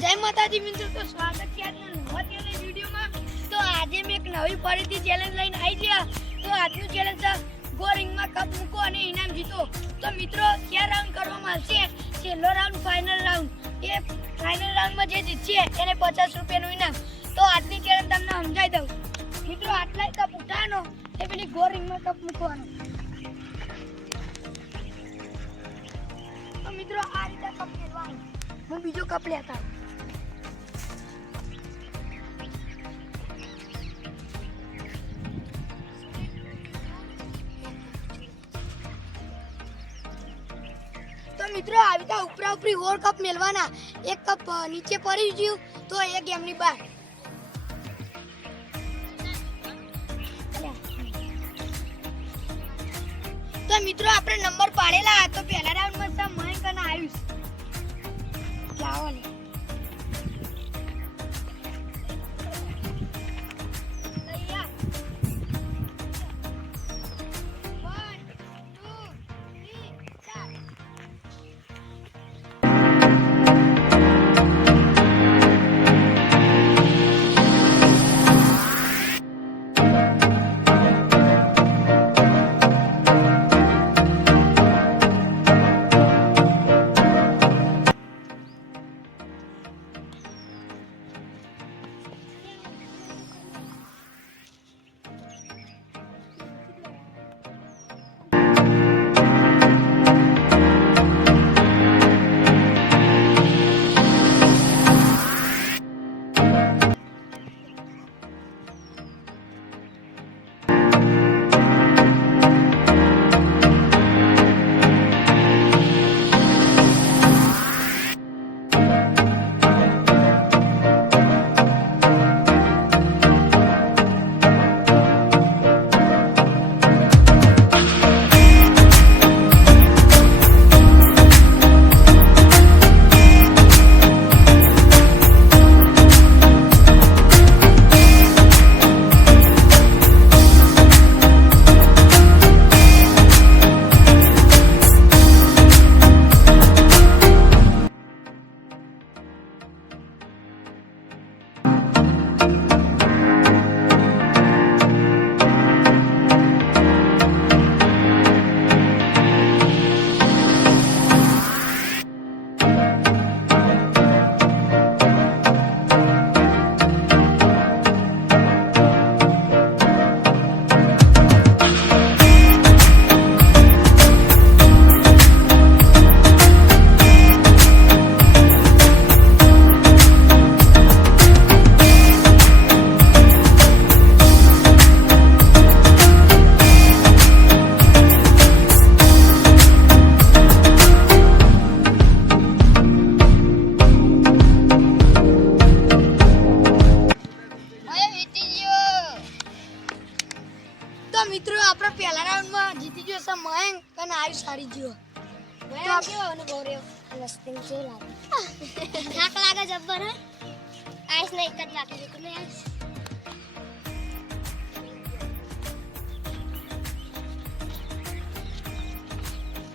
જય માતાજી મિત્રો, તો સ્વાગત છે આજના નવા ચેલેન્જ વિડીયોમાં। તો આજે મેં એક નવી ફરીથી ચેલેન્જ લઈને આવી ગયા। તો આજનું ચેલેન્જ છે ગો રિંગમાં કપ મૂકો અને ઇનામ જીતો। તો મિત્રો 4 રાઉન્ડ કરવામાં આવશે। છેલ્લો રાઉન્ડ ફાઇનલ રાઉન્ડ, એ ફાઇનલ રાઉન્ડમાં જે જીતશે એને 50 રૂપિયાનું ઇનામ। તો આજની ચેલેન્જ તમને સમજાવી દઉં મિત્રો। આટલા કપ ઉઠાવવાનો એ પેલી ગો રિંગમાં કપ મૂકવાનો। તો મિત્રો આ રીતે કપ ફેરવાનો। હું બીજો કપ લેતા આવું। તો મિત્રો આવી રીતે ઉપરા ઉપરી ઓર કપ મેલવાના। એક કપ નીચે પડી ગયું તો એ ગેમની બહાર। તો મિત્રો આપણે નંબર પાડેલા। તો પહેલા રાઉન્ડમાં છે મયંક અને આયુષ। લાવો ને તૈયાર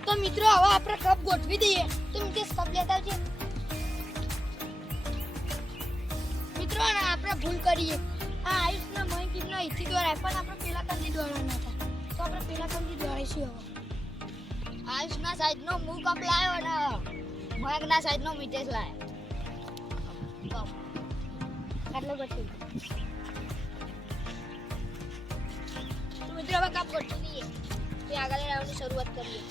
તો મિત્રો હવે આપણે કપ ગોઠવી દઈએ। તો મિતેશ કપ લેતા આવજે મિત્રો। આપણે ભૂલ કરીએ। આ આયુષના મયંક ટીમના ઈથી દ્વારા પણ આપણે પેલા કંદી દોડવાના હતા। તો આપણે પેલા કંદી દોડાઈશું। હવે આયુષના સાઈડનો હું કપ લાવ્યો ને મયંકના સાઈડનો મિતેશ લાવ્યો। એટલે પછી તો મિત્રો હવે કપ ગોઠવી દઈએ તે આગળ રાઉન્ડની શરૂઆત કરીએ।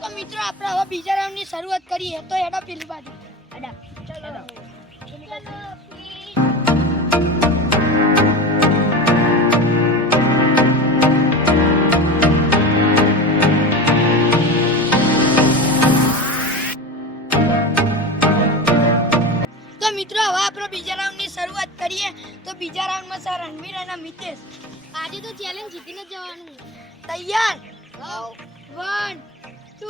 તો મિત્રો આપણે હવે બીજા રાઉન્ડની શરૂઆત કરીએ। તો હેડા પેલી બાજુ હેડા ચલો। તો મિત્રો હવે આપણે બીજા રાઉન્ડની શરૂઆત કરીએ। તો બીજા રાઉન્ડમાં છે રણવીર અને મિતેશ। આજે તો ચેલેન્જ જીતીને જ જવાનું। તૈયાર 1 2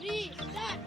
3 સ્ટાર્ટ.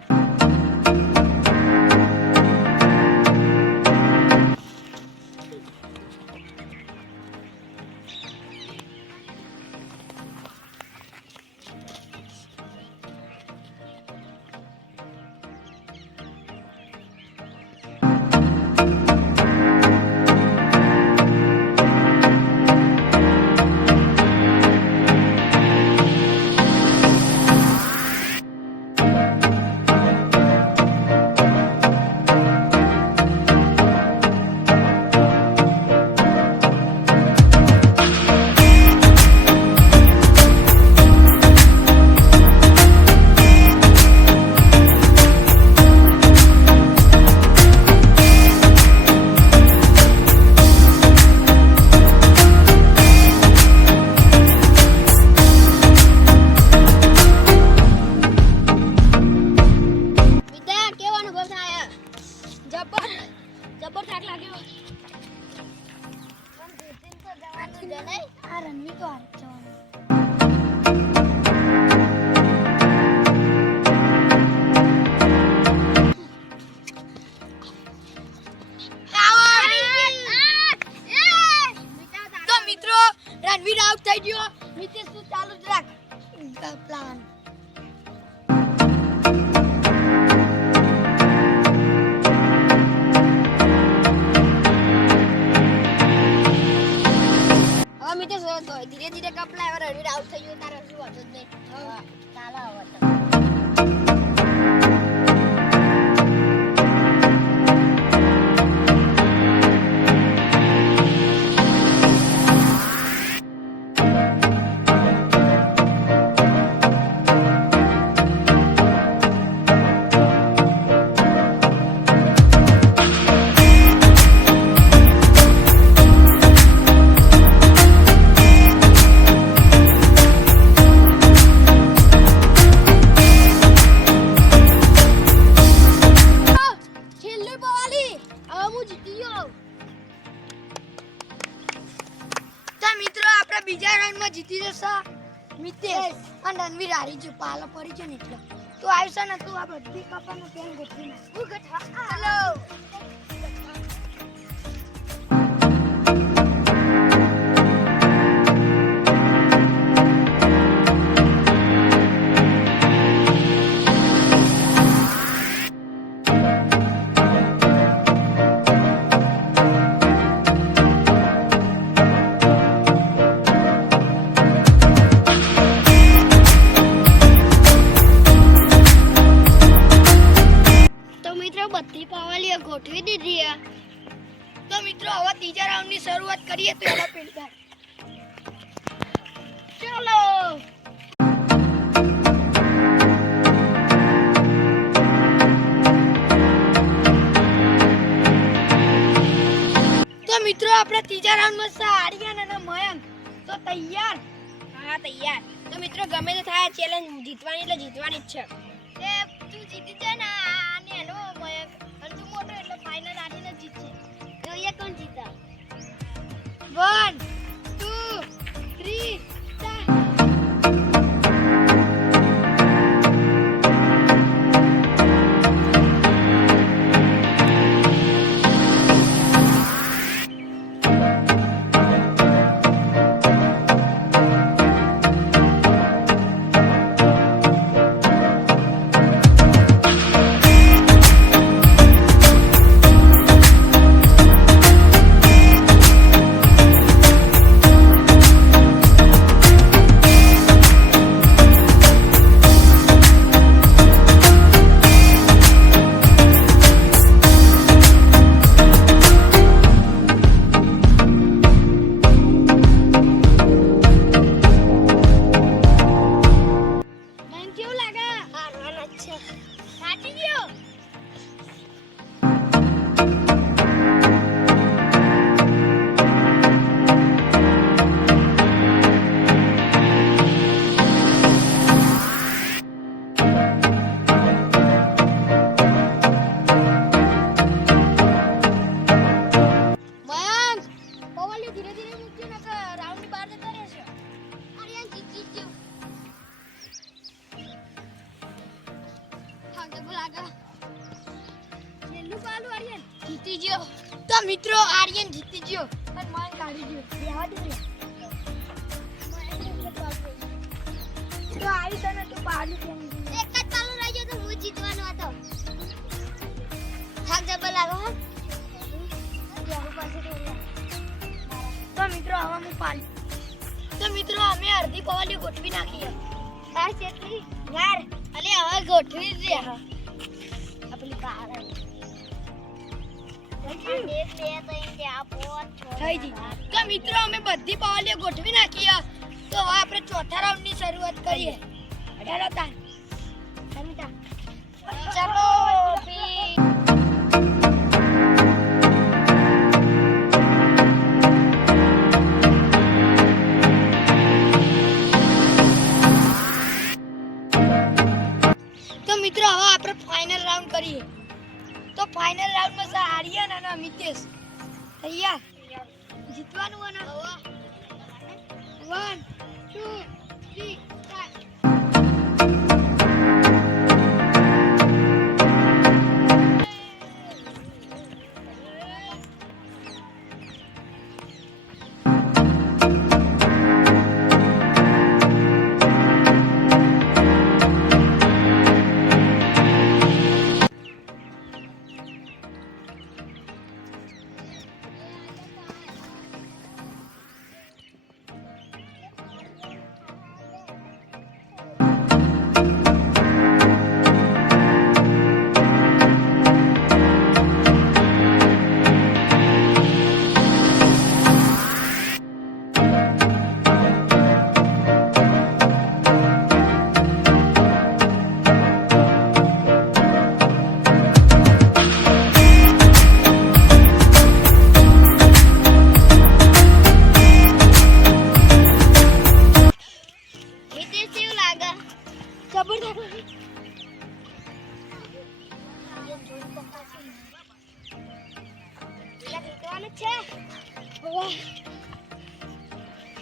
વિદ્યા કેવો અનુભવ થાય? જબર થાક લાગ્યો. પણ જીતીને તો જવાનું છે નહીં? આ રણવી તો હાર જવાનું. તો મિત્રો રણવીર આઉટ થઈ ગયો. મિતેશ તું ચાલુ જ રાખ પ્લાન. હવે મિતેશ ધીરે ધીરે કપલા હવે રણવીર આઉટ થઈ ગયો તારે શું વાંધો જ નહીં. ચાલો હવે તો. છેલ્લી બોલી હવે હું જીતી ગયો. તો મિત્રો આપણે બીજા રાઉન્ડમાં જીતી જશે મિતેશ અને રણવીર હારી છે. પાલો પડી છે ને એટલે તો આવશે ને તું આ બધી કપાનો પેન ગોઠવી નાખ. હું ગઠવા હાલો. તો મિત્રો બધી પાવાલીઓ ગોઠવી દીધી છે. તો મિત્રો હવે ત્રીજા રાઉન્ડની શરૂઆત કરીએ તો એના પેલા ચાલો. તો મિત્રો આપણે ત્રીજા રાઉન્ડમાં છે આર્યન અને મયંક. તો તૈયાર? હા તૈયાર. તો મિત્રો ગમે તે થાય ચેલેન્જ જીતવાની એટલે જીતવાની જ છે. એ તું જીતી છે ને આને એનો મયંક અને તું મોટો એટલે ફાઇનલ આડીને જીતશે. જોઈએ કોણ જીતે. 1 2 3 સ્ટાર્ટ. લાગે છેલ્લું પાલું આર્યન જીતી ગયો. તો મિત્રો આર્યન જીતી ગયો અને માન કાઢી ગયો. બેહવા દે રે. તો આવી તને તો પાડું કેમ દીધું? એક જ પાલું રહી ગયો તો હું જીતવાનો હતો થાક જબર લાગો હો બેહુ પાસે તો તો મિત્રો હવે હું પાડી. તો મિત્રો અમે અડધી પવાલી ગોઠવી નાખી. બસ એટલી યાર અલે હવે ગોઠવી દે આપણી કાર થઈ ગઈ. તો મિત્રો અમે બધી પવાલીઓ ગોઠવી નાખી. તો હવે આપણે ચોથા રાઉન્ડની શરૂઆત કરીએ. ચાલો તાન. સમિતા ચલો બી તો મિત્રો હવે આપણે ફાઇનલ રાઉન્ડ કરીએ. તો ફાઇનલ રાઉન્ડમાં છે આર્યન અને મિતેશ. તૈયાર? જીતવાનું અને 1 2 3 4.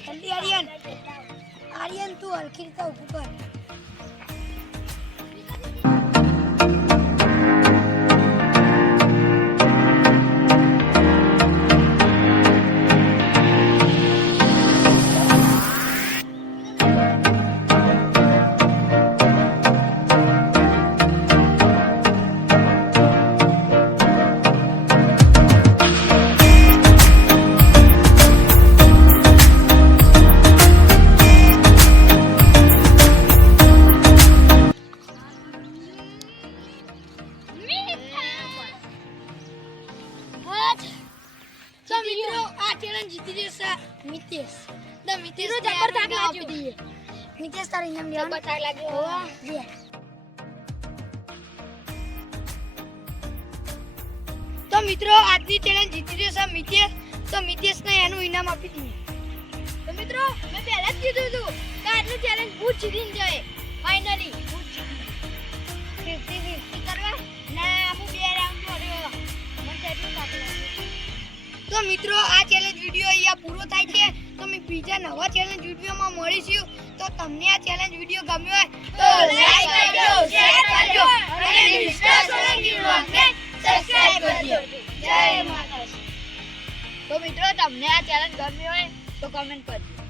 જલ્દી આર્યન. આર્યન તું હરખી રીતે ઊભું કર. તો મિત્રો આ ચેલેન્જ જીતી જશે મિતેશ. તો મિતેશ મિત્રો જબર થાક લાગ્યો. આપી દઈએ. મિતેશ તારે ઇનામ લેવાનું. જબર થાક લાગ્યો. હોવા લે. તો મિત્રો આજની ચેલેન્જ જીતી જશે મિતેશ. તો મિતેશને એનું ઇનામ આપી દઈએ. તો મિત્રો મેં પહેલા જ કીધું હતું કે આજનું ચેલેન્જ હું જીતીને જાય ફાઇનલી 50-50 કરવા ના હું 2 રાઉન્ડ દોડ્યો મને કેટલું થાક લાગ્યો. તો મિત્રો આ ચેલેન્જ વિડિયો અહીંયા પૂરો થાય છે. તો અમે બીજા નવા ચેલેન્જ વિડિયોમાં મળીશું. તો તમને આ ચેલેન્જ વિડિયો ગમ્યો હોય તો લાઈક કરજો, શેર કરજો અને મિસ્ટર સોલંકી વ્લોગને સબસ્ક્રાઇબ કરજો. જય માતાજી. તો મિત્રો તમને આ ચેલેન્જ ગમ્યો હોય તો કમેન્ટ કરજો.